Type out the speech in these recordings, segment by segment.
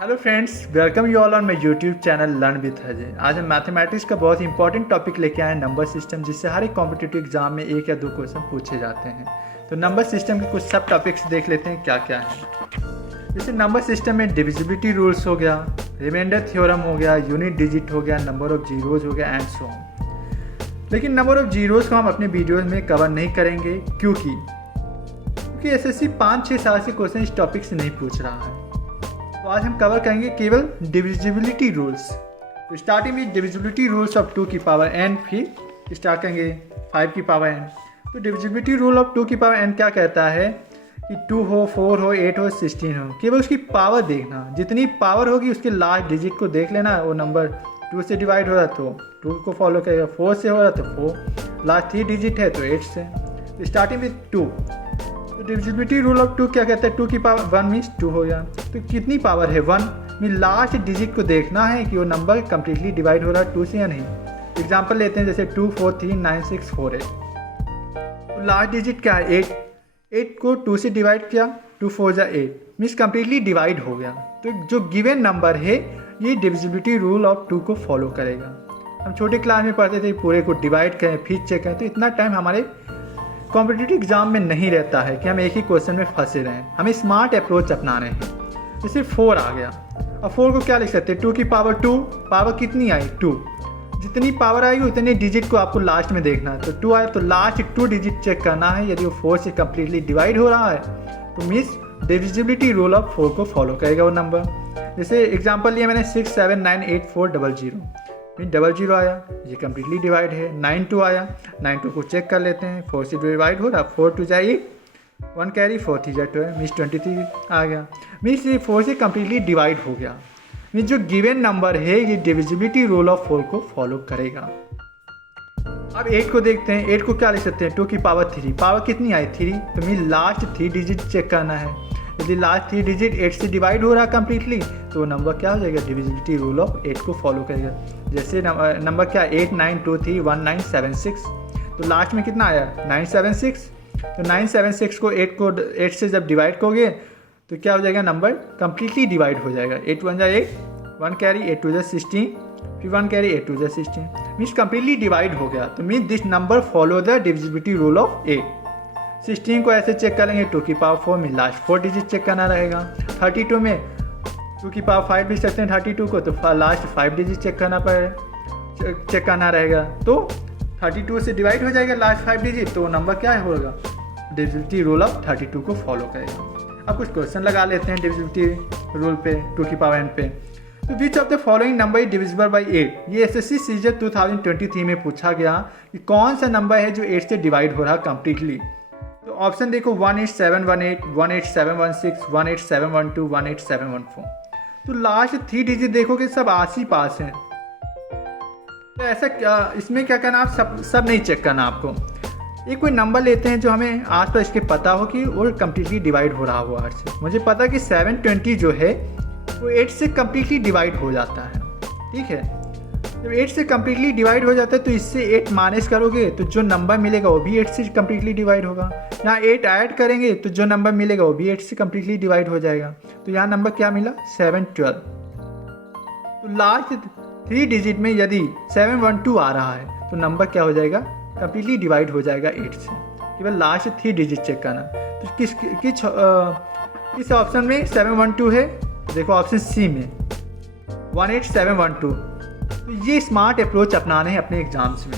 Hello friends, welcome you all on my YouTube channel learn with Ajay. आज हम mathematics का बहुत इंपॉर्टेंट टॉपिक लेके आए हैं, नंबर सिस्टम, जिससे हर एक कॉम्पिटिटिव एग्जाम में एक या दो क्वेश्चन पूछे जाते हैं। तो नंबर सिस्टम के कुछ सब टॉपिक्स देख लेते हैं क्या क्या है। जैसे नंबर सिस्टम में डिविजिबिलिटी रूल्स हो गया, रिमाइंडर थ्योरम हो गया, यूनिट डिजिट हो गया, नंबर ऑफ जीरोज हो गया एंड सो ऑन। लेकिन नंबर ऑफ जीरोज को हम अपने वीडियोज में कवर नहीं करेंगे क्योंकि एसएससी 5-6 साल से क्वेश्चन इस टॉपिक से नहीं पूछ रहा है। तो आज हम कवर करेंगे केवल डिविजिबिलिटी रूल्स। तो starting with divisibility rules of 2 की पावर n, फिर स्टार्ट करेंगे 5 की पावर n। तो डिविजिबिलिटी रूल ऑफ 2 की पावर n क्या कहता है कि 2 हो, 4 हो, 8 हो, 16 हो, केवल उसकी पावर देखना। जितनी पावर होगी उसके लास्ट डिजिट को देख लेना। वो नंबर 2 से डिवाइड हो रहा तो 2 को फॉलो करेगा, 4 से हो रहा तो 4, लास्ट 3 डिजिट है तो 8 से। तो स्टार्टिंग विद 2। तो डिविजिबिलिटी रूल ऑफ 2 क्या कहता है, 2 की पावर 1 मीन्स 2 हो गया। तो कितनी पावर है 1 मीन लास्ट डिजिट को देखना है कि वो नंबर कम्प्लीटली डिवाइड हो रहा है 2 से या नहीं। एग्जांपल लेते हैं जैसे 2 4 3 9 6 4 8। तो लास्ट डिजिट क्या है 8 को 2 से डिवाइड किया, 2 4 जा 8 मीन्स कम्प्लीटली डिवाइड हो गया। तो जो गिवन नंबर है ये डिविजिबिलिटी रूल ऑफ 2 को फॉलो करेगा। हम छोटे क्लास में पढ़ते थे पूरे को डिवाइड करें फिर चेक करें, तो इतना टाइम हमारे कॉम्पिटिटिव एग्जाम में नहीं रहता है कि हम एक ही क्वेश्चन में फंसे रहें। हमें स्मार्ट अप्रोच अपना रहे हैं। जैसे 4 आ गया, अब 4 को क्या लिख सकते हैं, 2 की पावर 2, पावर कितनी आई 2, जितनी पावर आएगी उतने डिजिट को आपको लास्ट में देखना है। तो 2 आए तो लास्ट 2 डिजिट चेक करना है। यदि वो 4 से कम्प्लीटली डिवाइड हो रहा है तो मीन्स डिविजिबिलिटी रूल ऑफ 4 को फॉलो करेगा वो नंबर। जैसे एग्जाम्पल लिया मैंने 6 7 9 8 4 0 0 मीन 00 आया, ये कम्प्लीटली डिवाइड है। 9 2 आया, 9 2 को चेक कर लेते हैं, 4 से डिवाइड हो रहा, 4 2 जा 8, 1 कैरी, 4 3 जा 12 मीन्स 23 आ गया। मीन्स ये 4 से कम्प्लीटली डिवाइड हो गया। मीन्स जो गिवन नंबर है ये डिविजिबिलिटी रूल ऑफ 4 को फॉलो करेगा। अब 8 को देखते हैं, 8 को क्या लिख सकते हैं, 2 की पावर 3, पावर कितनी आई 3, तो मीन लास्ट 3 डिजिट चेक करना है। यदि लास्ट 3 डिजिट 8 से डिवाइड हो रहा है कम्प्लीटली तो नंबर क्या हो जाएगा, डिविजिबिलिटी रूल ऑफ 8 को फॉलो करेगा। जैसे नंबर क्या 8 9 2 3 1 9 7 6, तो लास्ट में कितना आया 976। तो 976 को 8 से जब डिवाइड करोगे तो क्या हो जाएगा, नंबर कम्प्लीटली डिवाइड हो जाएगा। 8 1 जा 8, 1 कैरी, 8 2 जा 16, फिर 1 कैरी, 8 2 जा 16 मीन्स कम्प्लीटली डिवाइड हो गया। तो means this number follow the divisibility rule of 8। 16 को ऐसे चेक करेंगे 2 की पावर 4 में लास्ट 4 डिजिट चेक करना रहेगा। 32 में 2 की पावर 5 भी सकते हैं 32 को, तो लास्ट 5 डिजिट चेक करना रहेगा। तो 32 से डिवाइड हो जाएगा लास्ट 5 डिजिट, तो नंबर क्या होगा, डिविजिबिलिटी रूल ऑफ 32 को फॉलो करेगा। अब कुछ क्वेश्चन लगा लेते हैं डिविजिबिलिटी रूल पे 2 की पावर n पे। तो which of the following number is divisible by 8। ये एसएससी सीजर 2023 में पूछा गया कि कौन सा नंबर है जो 8 से डिवाइड हो रहा कम्प्लीटली। तो ऑप्शन देखो 18718, 18716, 18712, 18714। तो लास्ट 3 डिजिट देखोगे सब आस ही पास हैं। तो ऐसा क्या, इसमें क्या करना, आप सब नहीं चेक करना आपको। एक कोई नंबर लेते हैं जो हमें आस पास इसके पता हो कि वो कम्प्लीटली डिवाइड हो रहा हो 8 से। मुझे पता कि 720 जो है वो 8 से कम्प्लीटली डिवाइड हो जाता है, ठीक है। जब 8 से कम्प्लीटली डिवाइड हो जाता है तो इससे 8 माइनस करोगे तो जो नंबर मिलेगा वो भी 8 से कम्प्लीटली डिवाइड होगा। यहाँ 8 ऐड करेंगे तो जो नंबर मिलेगा वो भी 8 से कम्प्लीटली डिवाइड हो जाएगा। तो यहाँ नंबर क्या मिला 712। तो लास्ट 3 डिजिट में यदि 712 आ रहा है तो नंबर क्या हो जाएगा, कम्प्लीटली डिवाइड हो जाएगा 8 से। केवल लास्ट 3 डिजिट चेक करना। तो किस ऑप्शन में 712 है, देखो ऑप्शन सी में 18712। तो ये स्मार्ट अप्रोच अपनाने हैं अपने एग्जाम्स में।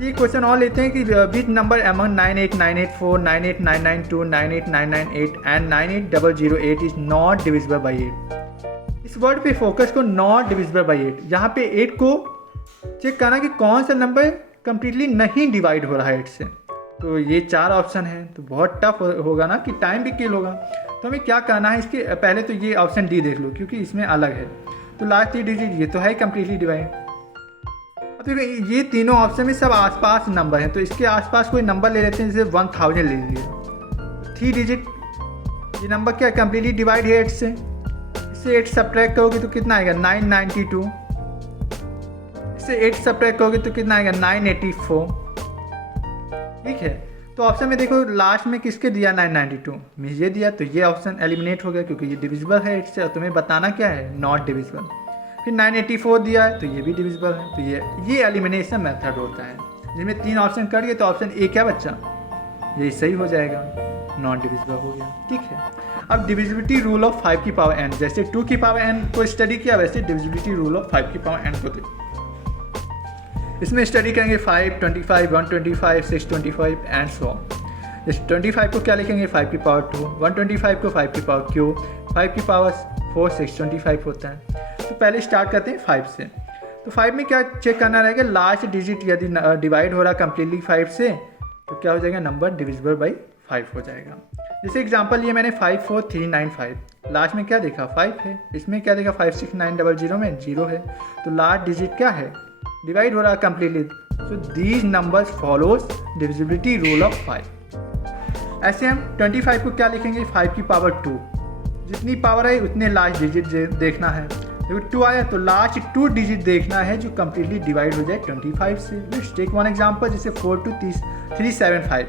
ये क्वेश्चन और लेते हैं कि which number among 98984, 98992, 98998 and 98008 is not divisible by 8। इस वर्ड पे फोकस को, नॉट डिविजिबल बाई 8। यहाँ पे 8 को चेक करना कि कौन सा नंबर कम्प्लीटली नहीं डिवाइड हो रहा है 8 से। तो ये 4 ऑप्शन है तो बहुत टफ होगा ना, कि टाइम भी किल होगा। तो हमें क्या करना है, इसके पहले तो ये ऑप्शन डी देख लो क्योंकि इसमें अलग है। तो लास्ट 3 डिजिट ये तो है कम्प्लीटली डिवाइड। अब देखो ये तीनों ऑप्शन में सब आसपास नंबर हैं, तो इसके आसपास कोई नंबर ले लेते हैं, जैसे 1000 ले लीजिए। 3 डिजिट ये नंबर क्या कम्प्लीटली डिवाइड है 8 से। इससे 8 सब्ट्रैक्ट करोगे तो कितना आएगा 992। इससे 8 सब्ट्रैक्ट करोगे तो कितना आएगा 984, ठीक है। तो ऑप्शन में देखो लास्ट में किसके दिया 992 में ये दिया, तो ये ऑप्शन एलिमिनेट हो गया क्योंकि ये डिविजिबल है इससे, तुम्हें बताना क्या है नॉट डिविजिबल। फिर 984 दिया है तो ये भी डिविजिबल है, तो ये एलिमिनेशन मेथड होता है जिसमें 3 ऑप्शन कट गए तो ऑप्शन ए क्या बच्चा, ये सही हो जाएगा, नॉट डिविजिबल हो गया। ठीक है, अब डिविजिबिलिटी रूल ऑफ 5 की पावर n, जैसे 2 की पावर n को स्टडी किया वैसे डिविजिबिलिटी रूल ऑफ 5 की पावर n को देखो। इसमें स्टडी करेंगे 5, 25, 125, 625 एंड सो ऑन। इस 25 को क्या लिखेंगे 5 की पावर 2, 125 को 5 की पावर क्यूब, 5 की पावर 4 625 होता है। तो पहले स्टार्ट करते हैं 5 से। तो 5 में क्या चेक करना रहेगा, लास्ट डिजिट यदि डिवाइड हो रहा कम्प्लीटली 5 से तो क्या हो जाएगा, नंबर डिविजिबल बाई 5 हो जाएगा। जैसे एग्जांपल लिए मैंने 54395, लास्ट में क्या देखा 5 है, इसमें क्या देखा 56900 में 0 है, तो लास्ट डिजिट क्या है, डिवाइड हो रहा completely, so these numbers follows divisibility rule of 5। ऐसे हम 25 को क्या लिखेंगे 5 की पावर 2, जितनी पावर है उतने लास्ट डिजिट देखना है। देखो 2 आया तो लास्ट 2 डिजिट देखना है जो कम्प्लीटली डिवाइड हो जाए 25 से। लेट्स टेक वन एग्जांपल, जैसे 42375,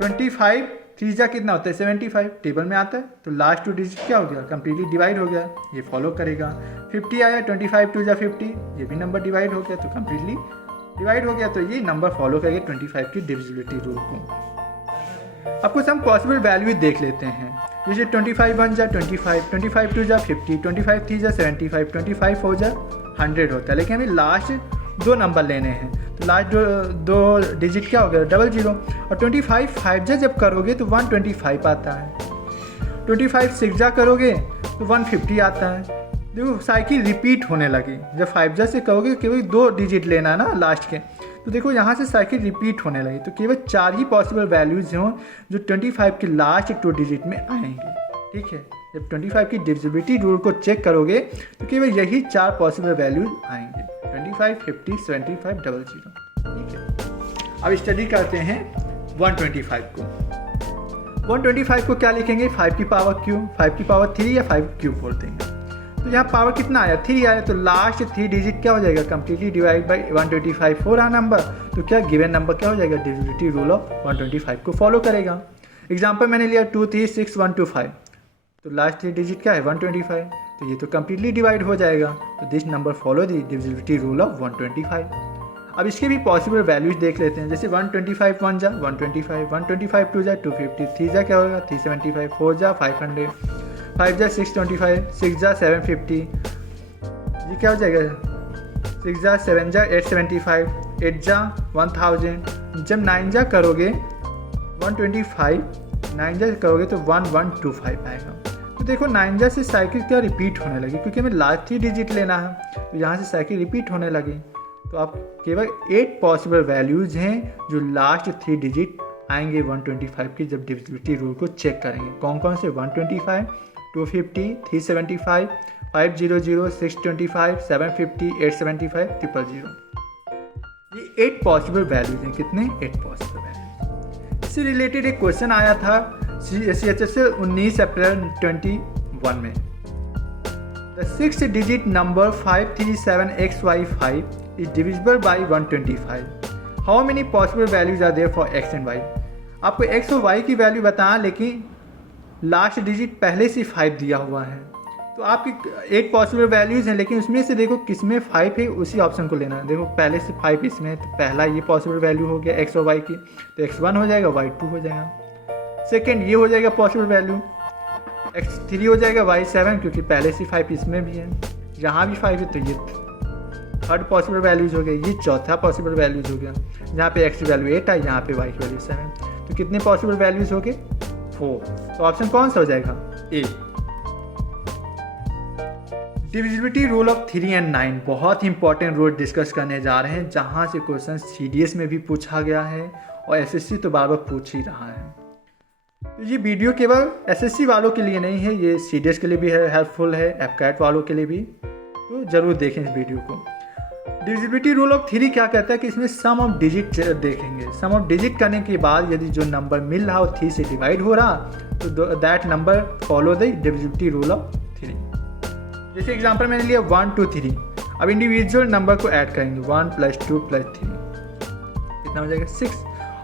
25 3 जा कितना होता है 75, टेबल में आता है, तो लास्ट 2 डिजिट क्या हो गया कम्प्लीटली डिवाइड हो गया, ये फॉलो करेगा। 50 आया 25 2 जा 50, ये भी नंबर डिवाइड हो गया तो कम्प्लीटली डिवाइड हो गया, तो ये नंबर फॉलो करेगा 25 की डिविजिबिलिटी रूल को। अब कुछ हम पॉसिबल वैल्यू देख लेते हैं, जैसे 25 1 जा 25, 25 2 जा 50, 25 3 जा 75, 25 4 जा 100 होता है, लेकिन हमें लास्ट 2 नंबर लेने हैं, तो लास्ट दो डिजिट क्या हो गया 00, और 25 5 जा जब करोगे तो 125 आता है, 25 6 जा करोगे तो 150 आता है। देखो साइकिल रिपीट होने लगी, जब 5 जा से कहोगे केवल 2 डिजिट लेना है ना लास्ट के, तो देखो यहाँ से साइकिल रिपीट होने लगी, तो केवल 4 ही पॉसिबल वैल्यूज हों जो 25 के लास्ट 2 डिजिट में आएंगे। ठीक है, जब 25 की डिविजिबिलिटी रूल को चेक करोगे तो केवल यही 4 पॉसिबल वैल्यूज आएंगे, 25 50 75 00। ठीक है, अब स्टडी करते हैं 125 को। 125 को क्या लिखेंगे 5 की पावर क्यूब, 5 की पावर 3 या 5 क्यूब बोल देंगे। तो यहाँ पावर कितना आया 3 आया, तो लास्ट 3 डिजिट क्या हो जाएगा कम्प्लीटली डिवाइड बाई 125 4 आ नंबर, तो क्या गिवन नंबर क्या हो जाएगा डिविजिबिलिटी रूल ऑफ 125 को फॉलो करेगा। एग्जाम्पल मैंने लिया 2 3 6 1 2 5, तो लास्ट 3 डिजिट क्या है 125, तो ये तो कम्प्लीटली डिवाइड हो जाएगा, तो this number follow the divisibility rule of 125। अब इसके भी पॉसिबल वैल्यूज देख लेते हैं, जैसे 125 1 जा 125, 125 2 जा 250, 3 जा क्या होगा 375, 4 जा 500, 5 जा 625, 6 जा 750, ये क्या हो जाएगा 6 जा 7 जा 875, 8 जा 1000, जब 9 जा करोगे 125, 9 जा करोगे तो 1125 आएगा। तो देखो 9 जा से साइकिल क्या रिपीट होने लगी, क्योंकि हमें लास्ट 3 डिजिट लेना है, तो यहाँ से साइकिल रिपीट होने लगी, तो आप केवल 8 पॉसिबल वैल्यूज़ हैं जो लास्ट 3 डिजिट आएंगे 125 की जब डिविजिबिलिटी रूल को चेक करेंगे। कौन कौन से 125 250 375 500 625 750 875 000। ये 8 पॉसिबल वैल्यूज हैं, कितने 8 पॉसिबल वैल्यूज। इससे रिलेटेड एक क्वेश्चन आया था CHS से 19 अप्रैल 21 में। The 6 digit number 537XY5 is divisible by 125. How many possible values are there for x and y? आपको x और y की वैल्यू बताया, लेकिन लास्ट डिजिट पहले से 5 दिया हुआ है, तो आपकी 8 पॉसिबल वैल्यूज़ हैं, लेकिन उसमें से देखो किस में 5 है उसी ऑप्शन को लेना है। देखो पहले से 5 इसमें है, तो पहला ये पॉसिबल वैल्यू हो गया x और y की, तो x1 हो जाएगा y2 हो जाएगा। सेकेंड ये हो जाएगा पॉसिबल वैल्यू, x3 हो जाएगा y7, क्योंकि पहले से 5 इसमें भी है, यहाँ भी 5 है, तो ये थर्ड पॉसिबल वैल्यूज हो गया। ये चौथा पॉसिबल वैल्यूज हो गया, जहाँ पे x की वैल्यू 8 है, यहाँ पे y की वैल्यू 7, तो कितने पॉसिबल वैल्यूज हो गए 4। तो ऑप्शन कौन सा हो जाएगा ए। डिविजिबिलिटी रूल ऑफ 3 एंड 9 बहुत ही इंपॉर्टेंट रूल डिस्कस करने जा रहे हैं, जहाँ से क्वेश्चन CDS में भी पूछा गया है और SSC तो बार बार पूछ ही रहा है। तो ये वीडियो केवल SSC वालों के लिए नहीं है, ये CDS के लिए भी हेल्पफुल है, एफकैट वालों के लिए भी, तो ज़रूर देखें इस वीडियो को। डिविजिबिलिटी रूल ऑफ 3 क्या कहता है कि इसमें सम ऑफ डिजिट देखेंगे। सम ऑफ डिजिट करने के बाद यदि जो नंबर मिल रहा हो 3 से डिवाइड हो रहा, तो that number follow the divisibility rule of 3। जैसे एग्जांपल मैंने लिया 1 2 3, अब इंडिविजुअल नंबर को ऐड करेंगे 1 + 2 + 3, कितना हो जाएगा 6,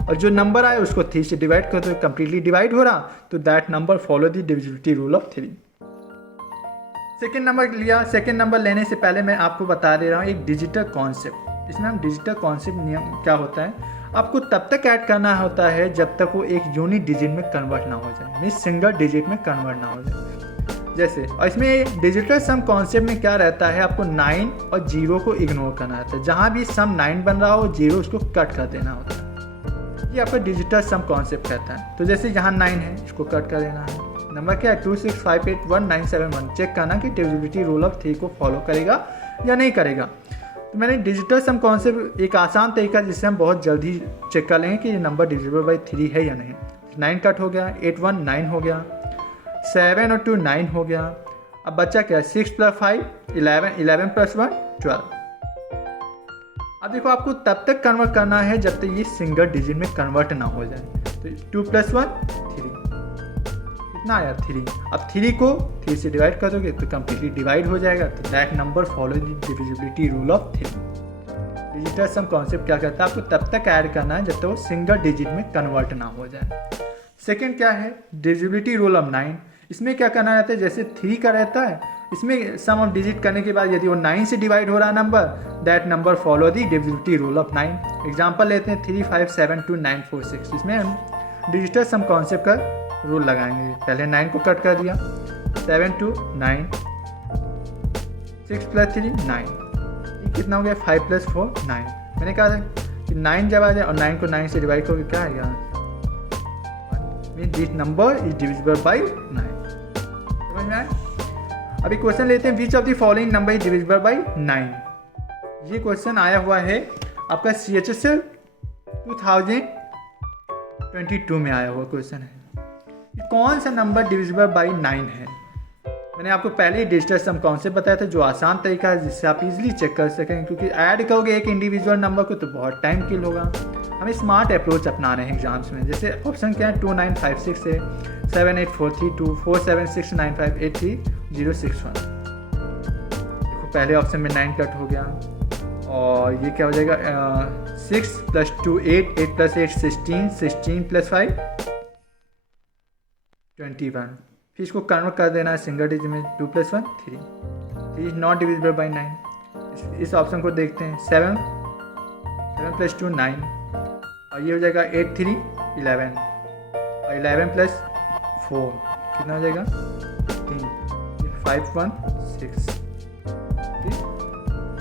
और जो नंबर आए उसको 3 से डिवाइड कर दो, कम्प्लीटली डिवाइड हो रहा तो that number follow the divisibility rule of 3। Second number लिया। सेकेंड नंबर लेने से पहले मैं आपको बता दे रहा हूँ एक डिजिटल कॉन्सेप्ट। इसमें हम डिजिटल कॉन्सेप्ट नियम क्या होता है, आपको तब तक ऐड करना होता है जब तक वो एक यूनिट डिजिट में कन्वर्ट ना हो जाए, मीन सिंगल डिजिट में कन्वर्ट ना हो जाए। जैसे और इसमें डिजिटल सम कॉन्सेप्ट में क्या रहता है, आपको 9 और 0 को इग्नोर करना रहता है। जहाँ भी सम 9 बन रहा हो 0 उसको कट कर देना होता है। ये आपका डिजिटल सम कॉन्सेप्ट कहता है। तो जैसे यहाँ 9 है, इसको कट कर देना है। नंबर क्या है 265819171। चेक करना कि डिविजिबिलिटी रूल ऑफ 3 को फॉलो करेगा या नहीं करेगा। तो मैंने डिजिटल सम कॉन्सेप्ट एक आसान तरीका जिससे हम बहुत जल्दी चेक कर लेंगे कि ये नंबर डिविजिबल बाई 3 है या नहीं। 9 कट हो गया, 8 1 9 हो गया, 7 और 2 9 हो गया। अब बच्चा क्या है 6 + 5 11, 11 + 1 12। अब देखो आपको तब तक कन्वर्ट करना है जब तक ये सिंगल डिजिट में कन्वर्ट ना हो जाए। तो 2 + 1 3, कितना आया 3। अब 3 को 3 से डिवाइड कर दोगे तो कम्प्लीटली डिवाइड हो जाएगा। तो that number follow the divisibility rule of 3। Digital sum concept क्या कहता है, आपको तब तक ऐड करना है जब तक वो सिंगल डिजिट में कन्वर्ट ना हो जाए। सेकेंड क्या है डिविजिबिलिटी रूल ऑफ 9। इसमें क्या करना रहता है, जैसे 3 का रहता है, इसमें सम ऑफ डिजिट करने के बाद यदि वो 9 से डिवाइड हो रहा है number, that number follow the divisibility rule of 9। Example लेते हैं 3 5 7 2 9 4 6। इसमें हम डिजिटल सम कॉन्सेप्ट का रूल लगाएंगे। पहले 9 को कट कर दिया, 7 2 9, 6 + 3 9, ये कितना हो गया 5 + 4 9। मैंने कहा था कि 9 जब आ जाए और 9 को 9 से डिवाइड करोगे क्या आएगा, this number is divisible by 9। समझ में आया। अभी क्वेश्चन लेते हैं which of the following number is divisible by 9। ये क्वेश्चन आया हुआ है आपका CHSL 2022 में आया हुआ क्वेश्चन है। कौन सा नंबर डिविजिबल बाई 9 है। मैंने आपको पहले ही डिजिटल सम कॉन्सेप्ट बताया था जो आसान तरीका है जिससे आप इजीली चेक कर सकें, क्योंकि ऐड करोगे एक इंडिविजुअल नंबर को तो बहुत टाइम किल होगा। हमें स्मार्ट अप्रोच अपना रहे हैं एग्जाम्स में। जैसे ऑप्शन क्या है 2956 है, 78432 4769583 061। देखो पहले ऑप्शन में 9 कट हो गया और ये क्या हो जाएगा 6 + 2 8, 8 + 8 16, 16 + 5 21। फिर इसको कन्वर्ट कर देना है सिंगल डिजिट में 2 + 1 3। Is not divisible by 9। इस ऑप्शन को देखते हैं 7 + 2 9 और ये हो जाएगा 8 3 11 और 11 + 4 कितना हो जाएगा 3, 5 1 6।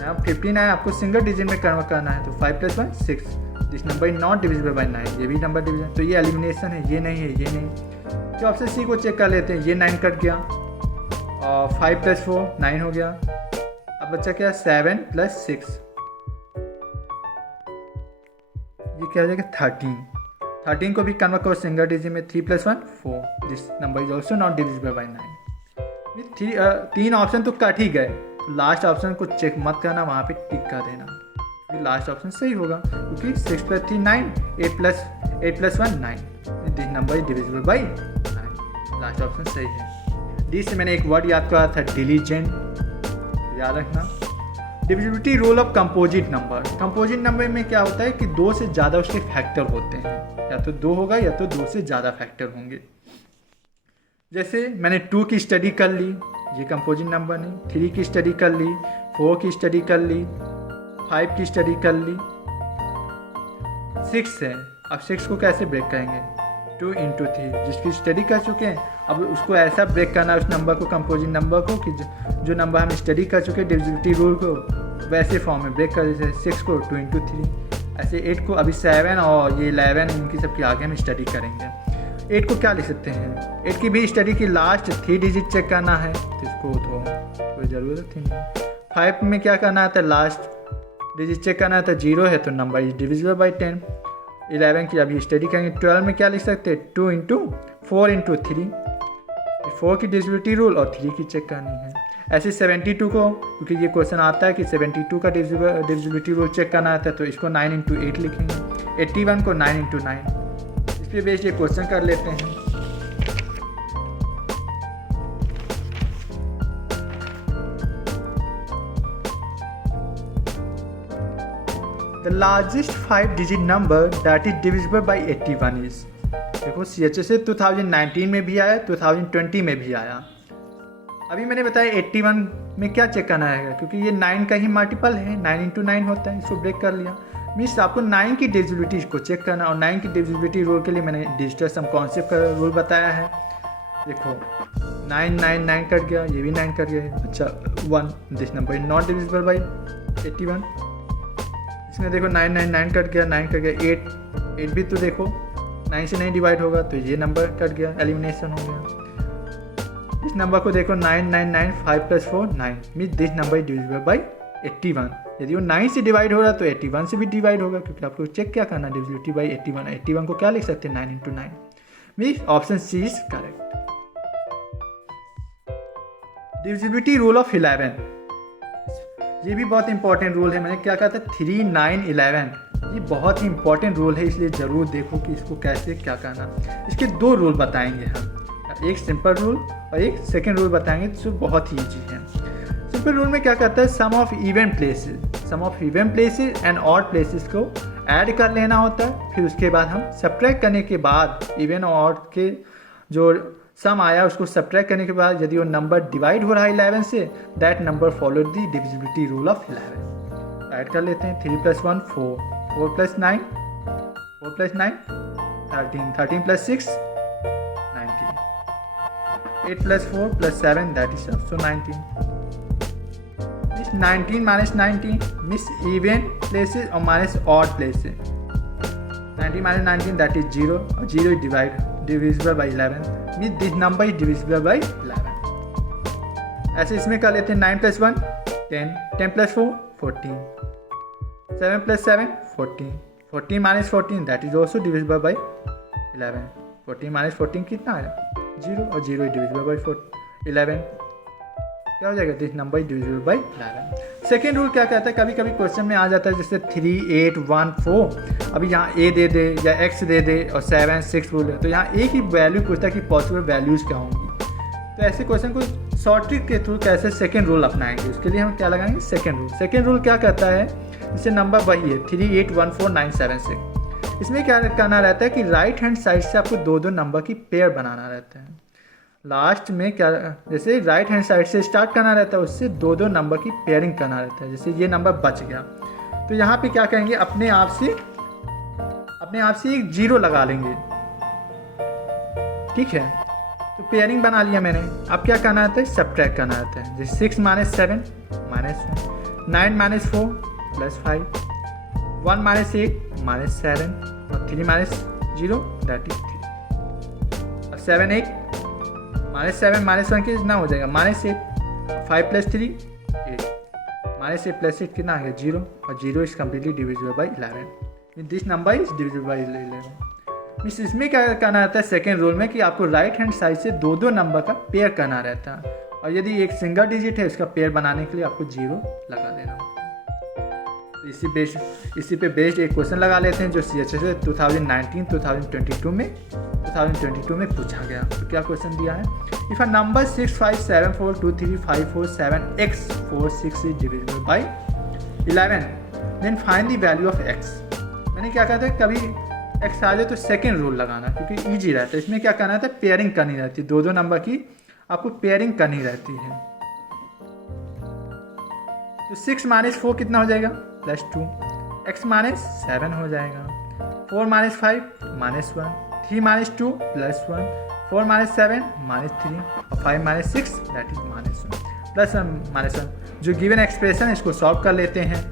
यहाँ 15 है, आपको सिंगल डिजिट में कन्वर्ट करना है तो 5 + 1 6। This number is not divisible by 9। ये भी नंबर डिविजन, तो ये एलिमिनेशन है, ये नहीं है, ये नहीं। तो ऑप्शन सी को चेक कर लेते हैं। ये 9 कट गया और 5 + 4 9 हो गया। अब बच्चा क्या 7 + 6, ये क्या हो जाएगा 13। 13 को भी कन्वर्ट करो सिंगल डिजिट में 3 + 1 4। This number is also not divisible by 9। 3 option तो कट ही गए, तो लास्ट ऑप्शन को चेक मत करना, वहाँ पे टिक कर देना, लास्ट ऑप्शन सही होगा क्योंकि 6 + 3 9, 8 + 1 9। This number is divisible by 9। Last option सही है। डी से मैंने एक वर्ड याद करा था डिलीजेंट, याद रखना। Divisibility rule of composite number. Composite number में क्या होता है कि 2 से ज़्यादा उसके फैक्टर होते हैं, या तो 2 होगा या तो 2 से ज़्यादा फैक्टर होंगे। जैसे मैंने 2 की स्टडी कर ली, ये कंपोजिट नंबर नहीं। 3 की स्टडी कर ली, 4 की स्टडी कर ली, 5 की स्टडी कर ली, 6 है। अब 6 को कैसे ब्रेक करेंगे 2 × 3, जिसकी स्टडी कर चुके हैं अब उसको ऐसा ब्रेक करना है उस नंबर को, कंपोजिट नंबर को, कि जो नंबर हम स्टडी कर चुके हैं डिविजिबिलिटी रूल को वैसे फॉर्म में ब्रेक कर देते हैं। 6 को 2 × 3, ऐसे 8 को अभी 7 और ये 11 इनकी सबकी आगे हम स्टडी करेंगे। 8 को क्या लिख सकते हैं 8 की भी स्टडी की लास्ट 3 डिजिट चेक करना है तो इसको तो कोई ज़रूरत ही नहीं। 5 में क्या करना था लास्ट डिजिट चेक करना था 0 है तो नंबर इज डिविजिबल बाई 10। 11 की अभी स्टडी करेंगे। 12 में क्या लिख सकते हैं 2 × 4 × 3, 4 की डिविजिबिलिटी रूल और 3 की चेक करनी है। ऐसे 72 को, क्योंकि ये क्वेश्चन आता है कि 72 का डिविजिबिलिटी रूल चेक करना आता है तो इसको 9 × 8 लिखेंगे। 81 को 9 × 9, इस पर बेस्ड ये क्वेश्चन कर लेते हैं। The largest 5 digit number that is divisible by 81 is. देखो CHS 2019 में भी आया, 2020 में भी आया। अभी मैंने बताया 81 में क्या चेक करना है, क्योंकि ये 9 का ही मल्टीपल है, 9 × 9 होता है, इसको ब्रेक कर लिया। मीन्स आपको 9 की डिविजिबिलिटी को चेक करना, और 9 की डिविजिबिलिटी रूल के लिए मैंने डिजिटल सम कॉन्सेप्ट का रूल बताया है। देखो 9 9 9 कट गया, ये भी 9 कट गया। अच्छा 1 this number is not divisible by 81। इसमें देखो 9 9 9 कट गया, 9 कट गया। 8 भी तो देखो 9 से 9 डिवाइड होगा, तो ये नंबर कट गया, एलिमिनेशन हो गया। इस नंबर को देखो 9 9 9 5 + 4 9 means this number is divisible by 81। यदि वो 9 से डिवाइड हो रहा है तो 81 से भी डिवाइड होगा, क्योंकि आपको चेक क्या करना है, डिविजिबिलिटी बाई 81। 81 को क्या लिख सकते हैं, 9 × 9 means option C is correct. Divisibility rule of 11, ये भी बहुत इंपॉर्टेंट रूल है। मैंने क्या कहा था, 3 9 11, ये बहुत ही इंपॉर्टेंट रूल है, इसलिए ज़रूर देखो कि इसको कैसे क्या करना। इसके 2 रूल बताएंगे हम, एक सिंपल रूल और एक सेकेंड रूल बताएंगे, जो बहुत ही ईजी है। सिंपल रूल में क्या करता है, sum of even places and odd places को ऐड कर लेना होता है। फिर उसके बाद हम सब्ट्रैक्ट करने के बाद इवन और ऑड के जो सम आया उसको सब्ट्रैक्ट करने के बाद यदि वो नंबर डिवाइड हो रहा है 11 से, that number follow the divisibility rule of 11। Add कर लेते हैं, 3 + 1 4, 4 + 9 13, 13 + 6 19, 8 + 4 + 7 that is also 19। This 19 - 19 miss even places और minus odd places। 19 - 19 that is 0 और 0 is divisible by 11 means this number is divisible by 11। ऐसे इसमें कर लेते हैं, 9 + 1 10, 10 + 4 14, 7 + 7 14, 14 - 14 that is also divisible by 11। 14 - 14 कितना आया, 0 और 0 is divisible by 11। क्या हो जाएगा, this number is divisible by 11। Second rule क्या कहता है, कभी कभी क्वेश्चन में आ जाता है जैसे 3 8 1 4, अभी यहाँ ए दे दे या एक्स दे दे और 7 6 बोले, तो यहाँ एक ही वैल्यू पूछता है कि पॉसिबल वैल्यूज़ क्या होंगी। तो ऐसे क्वेश्चन को शॉर्ट ट्रिक के थ्रू कैसे सेकेंड रूल अपनाएंगे, उसके लिए हम क्या लगाएंगे, सेकेंड रूल। सेकेंड रूल क्या कहता है, जैसे नंबर वही है 3 8 1 4 9 7 6, इसमें क्या करना रहता है कि राइट हैंड साइड से आपको 2 नंबर की पेयर बनाना रहता है। लास्ट में क्या, जैसे राइट हैंड साइड से स्टार्ट करना रहता है, उससे 2 नंबर की पेयरिंग करना रहता है। जैसे ये नंबर बच गया, तो यहाँ पे क्या कहेंगे, अपने आप से एक 0 लगा लेंगे, ठीक है। तो पेयरिंग बना लिया मैंने। अब क्या करना रहता है, सब्ट्रैक्ट करना रहता है। जैसे 6 - 7 -1, 9 - 4 +5, 1 - 8 -7 और 3 - 0 दैट इज 3। अब 7 8 -7 -1 कितना हो जाएगा, -8, 5 + 3 8, -8 + 8 कितना आ गया, 0 और 0 is completely divisible by 11। This number is divisible by 11। Means इसमें क्या करना रहता है सेकेंड रूल में, कि आपको राइट हैंड साइड से 2 नंबर का पेयर करना रहता है, और यदि एक सिंगल डिजिट है उसका पेयर बनाने के लिए आपको 0 लगा देना होता है। तो इसी पे बेस्ड एक क्वेश्चन लगा लेते हैं जो CHS 2019 2022 में पूछा गया। तो क्या क्वेश्चन दिया है, if a number 6 5 7 4 2 3 5 4 7 x 4 6 is divisible by 11 then find the value of x। मैंने क्या कहता है, कभी x आ जाए तो सेकेंड रूल लगाना, क्योंकि ईजी रहता है। इसमें क्या करना था, पेयरिंग करनी रहती है, 2 नंबर की आपको पेयरिंग करनी रहती है। तो 6 - 4 कितना हो जाएगा, +2, x - 7 हो जाएगा, 4 - 5 -1, 3 - 2 +1, 4 - 7 -3 और 5 - 6 दैट इज -1 +1 जो गिवन एक्सप्रेशन है इसको सॉल्व कर लेते हैं।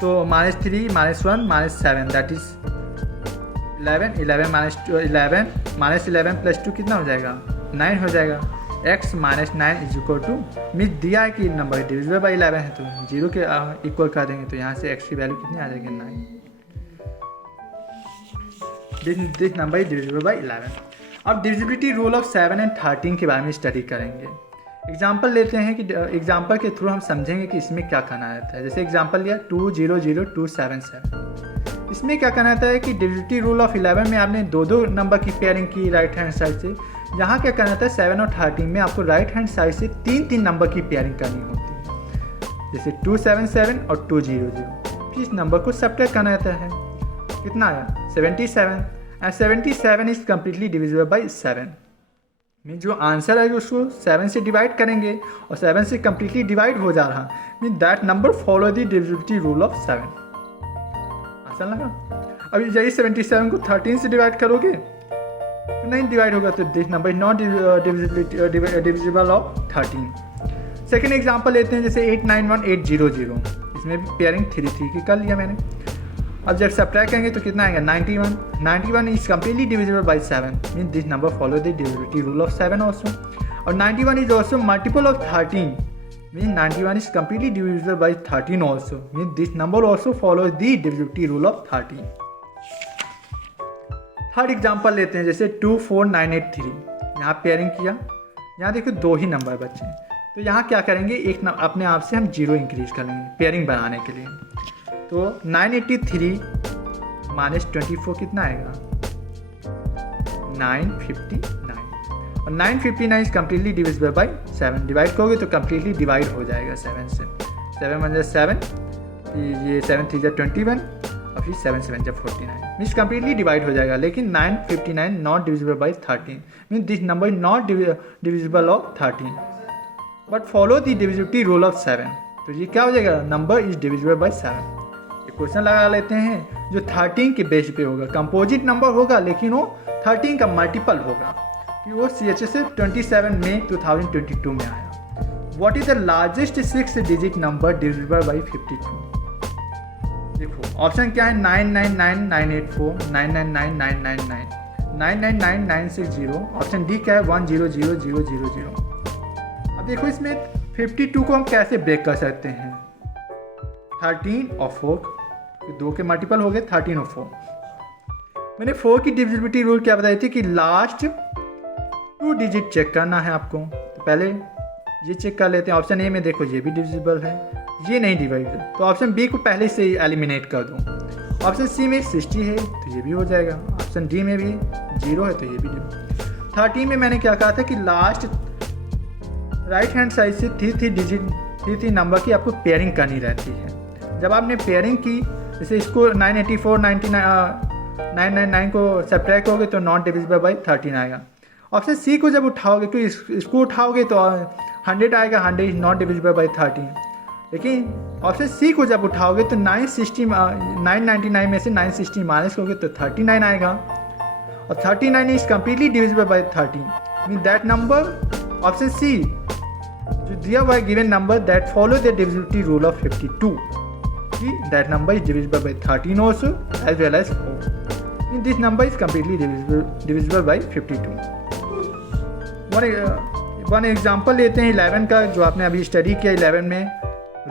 तो -3 -1 -7 दैट इज 11, 11 +2 कितना हो जाएगा, 9 हो जाएगा। x - 9 is equal to, means दिया है कि नंबर डिविजिबल बाई 11 है, तो 0 के इक्वल कर देंगे, तो यहाँ से x की वैल्यू कितनी आ जाएगी, 9। This number is divisible by 11। अब डिविजिबिलिटी रूल ऑफ 7 और 13 के बारे में स्टडी करेंगे। एग्जाम्पल लेते हैं कि एग्जाम्पल के थ्रू हम समझेंगे कि इसमें क्या करना रहता है। जैसे एग्जाम्पल लिया 2 0 0 2 7 7, इसमें क्या करना रहता है कि डिविजिबिलिटी रूल ऑफ 11 में आपने 2 नंबर की पेयरिंग की राइट हैंड साइड से। यहाँ क्या करना था, 7 और 13 में आपको राइट हैंड साइड से 3 नंबर की पेयरिंग करनी होती है। जैसे 2 7 7 और 2 0 0, फिर इस नंबर को सब्ट्रैक्ट करना रहता है। कितना आया 77 and 77 is completely divisible by 7। Mean जो आंसर है उसको 7 से डिवाइड करेंगे और 7 से कम्प्लीटली डिवाइड हो जा रहा, mean that number follow the divisibility rule of 7। आसान लगा? अभी यही 77 को 13 से डिवाइड करोगे तो नहीं डिवाइड होगा, तो this number is not divisible of 13। Second example लेते हैं, जैसे 891800, इसमें भी पेयरिंग 3 3 की कर लिया मैंने। अब जब सब्ट्रैक्ट करेंगे तो कितना आएगा 91 is completely divisible by 7, mean this number follow the divisibility rule of 7 also. और 91 is also multiple of 13, mean 91 is completely divisible by 13 also, mean this number also follow the divisibility rule of 13। Third example लेते हैं, जैसे 24983, यहाँ pairing किया, यहाँ देखो 2 ही number बचे हैं, तो यहाँ क्या करेंगे एक अपने आप से हम 0 इंक्रीज करेंगे पेयरिंग बनाने के लिए। तो 983 माइनस 24 कितना आएगा 959, और 959 is completely divisible by 7। Divide करोगे तो कम्प्लीटली डिवाइड हो जाएगा 7 से। 7 वन 7, ये 7 3 21 और फिर 7 7 49, मीन्स कम्प्लीटली डिवाइड हो जाएगा। लेकिन 959 not divisible by 13, mean this number is not divisible of 13 but follow the divisibility rule of 7। तो ये क्या हो जाएगा, नंबर इज डिविजिबल बाई 7। एक क्वेश्चन लगा लेते हैं जो 13 के बेस पे होगा, कंपोजिट नंबर होगा लेकिन वो 13 का मल्टीपल होगा, कि वो CHSL 27 मई 2022 में आया। What is the largest 6 digit number divisible by 52? देखो ऑप्शन क्या है 999984, 999999, 999960, ऑप्शन डी क्या है 100000। अब देखो इसमें 52 को हम कैसे ब्रेक कर सकते हैं, 13 और 4, 2 के मल्टीपल हो गए 13 और 4। मैंने 4 की डिविजिबिलिटी रूल क्या बताई थी कि लास्ट 2 डिजिट चेक करना है आपको। तो पहले ये चेक कर लेते हैं, ऑप्शन ए में देखो ये भी डिविजिबल है, ये नहीं डिवाइड, तो ऑप्शन बी को पहले से एलिमिनेट कर दूँ। ऑप्शन सी में 60 है तो ये भी हो जाएगा, ऑप्शन डी में भी 0 है तो ये भी 13 में मैंने क्या कहा था कि लास्ट राइट हैंड साइड से 3 नंबर की आपको पेयरिंग करनी रहती है। जब आपने पेयरिंग की, जैसे इसको 984 999 को सब्ट्रैक्ट करोगे तो नॉट डिविजिबल बाई 13 आएगा। ऑप्शन सी को जब उठाओगे तो इसको उठाओगे तो 100 आएगा, 100 इज नॉट डिविजिबल बाई 13। लेकिन ऑप्शन सी को जब उठाओगे तो 999 में से 960 माइनस करोगे तो 39 आएगा, और 39 is completely divisible by 13, mean that number option C जो दिया हुआ है given number that follow the divisibility rule of 52, कि that number is divisible by 13 also as well as 4, mean this number is completely divisible by 52। One example लेते हैं 11 का, जो आपने अभी स्टडी किया 11 में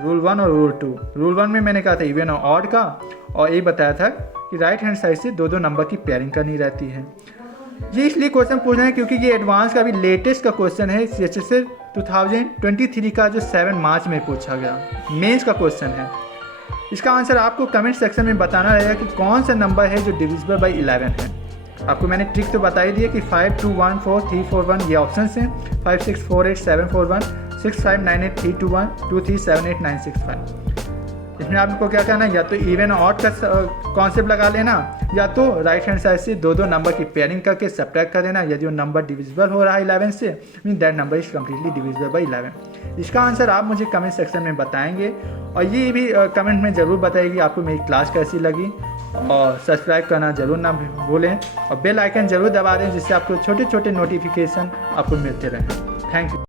रूल 1 और रूल 2। रूल 1 में मैंने कहा था इवन और ऑड का, और ये बताया था कि राइट हैंड साइड से 2 नंबर की पेयरिंग करनी रहती है। ये इसलिए क्वेश्चन पूछ रहे हैं क्योंकि ये एडवांस का भी लेटेस्ट का क्वेश्चन है, CHSL 2023 का, जो 7 मार्च में पूछा गया, मेंस का क्वेश्चन है। इसका आंसर आपको कमेंट सेक्शन में बताना रहेगा कि कौन सा नंबर है जो डिविजिबल बाई 11 है। आपको मैंने ट्रिक तो बता ही दी है कि 5214341 ये ऑप्शन हैं, 56487441, 65983212, 2378965। इसमें आपको क्या करना है, या तो इवन ऑड का कॉन्सेप्ट लगा लेना, या तो राइट हैंड साइड से 2 नंबर की पेयरिंग करके सब्ट्रैक्ट कर देना। यदि वो नंबर डिविजिबल हो रहा है 11 से, mean that number is completely divisible by 11। इसका आंसर आप मुझे कमेंट सेक्शन में बताएंगे, और ये भी कमेंट में ज़रूर बताइए आपको मेरी क्लास कैसी लगी, और सब्सक्राइब करना ज़रूर ना भूलें, और बेल आइकन ज़रूर दबा दें जिससे आपको छोटे छोटे नोटिफिकेशन आपको मिलते रहें। Thank you.